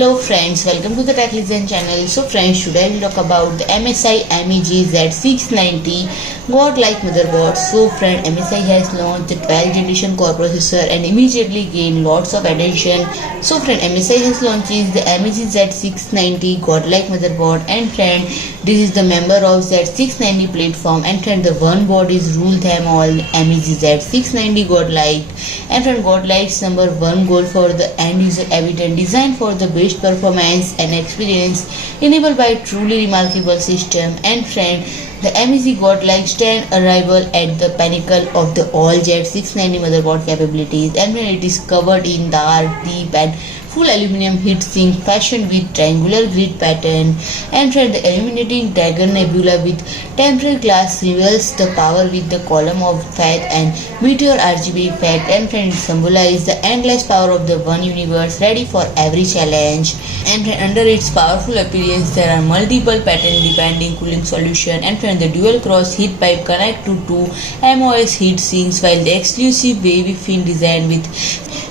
Hello friends, welcome to the Tech Listen channel. So friends, today we'll talk about the MSI MEG Z690 GODLIKE Motherboard. So friend, MSI has launched the 12th generation core processor and immediately gained lots of attention. So friend, MSI has launched the MEG Z690 GODLIKE Motherboard, and friend, this is the member of Z690 platform, and friend, the one board is rule them all, MEG Z690 GODLIKE. And friend, GODLIKE's number one goal for the end user evident, designed for the best performance and experience enabled by a truly remarkable system. And friend, the MEG GODLIKE stand arrival at the pinnacle of the all Z690 motherboard capabilities, and when it is covered in dark, deep and full aluminium heatsink fashioned with triangular grid pattern. And friend, the illuminating dragon nebula with tempered glass reveals the power with the column of faith and meteor RGB effect. And friend, it symbolizes the endless power of the one universe, ready for every challenge. And friend, under its powerful appearance there are multiple pattern depending cooling solution. And friend, the dual cross heat pipe connect to two MOS heat sinks, while the exclusive Wavy Fin Design with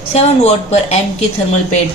7 watt per MK thermal pad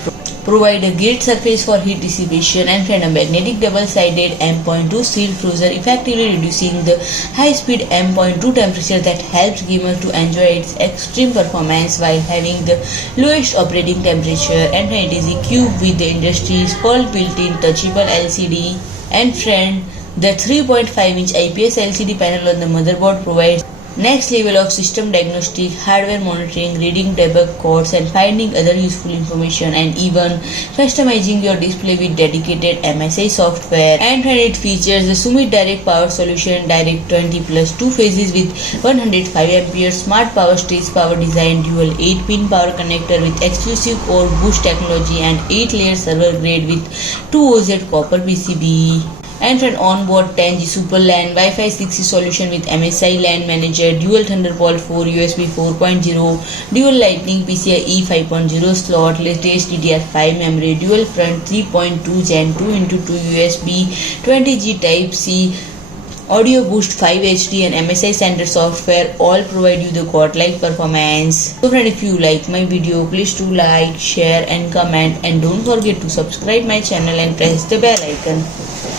provide a great surface for heat dissipation. And friend, a magnetic double-sided M.2 steel Frozr effectively reducing the high-speed M.2 temperature that helps gamers to enjoy its extreme performance while having the lowest operating temperature. And friend, it is equipped with the industry's first built-in Touchable Lcd. And friend, the 3.5-inch IPS LCD panel on the motherboard provides next level of system diagnostic, hardware monitoring, reading debug codes and finding other useful information, and even customizing your display with dedicated MSI software. And when it features the Summit Direct Power Solution Direct 20 plus 2 phases with 105 amperes smart power stage power design, dual 8-pin power connector with exclusive core boost technology, and 8-layer server grade with 2 OZ copper PCB. And friend, onboard 10G Super LAN Wi-Fi 6E solution with MSI LAN Manager, dual Thunderbolt 4 USB 4.0, dual Lightning PCIe 5.0 slot, latest DDR5 memory, dual front 3.2 Gen 2 into 2 USB, 20G Type C, Audio Boost 5 HD and MSI Center software all provide you the godlike performance. So friend, if you like my video, please do like, share and comment, and don't forget to subscribe my channel and press the bell icon.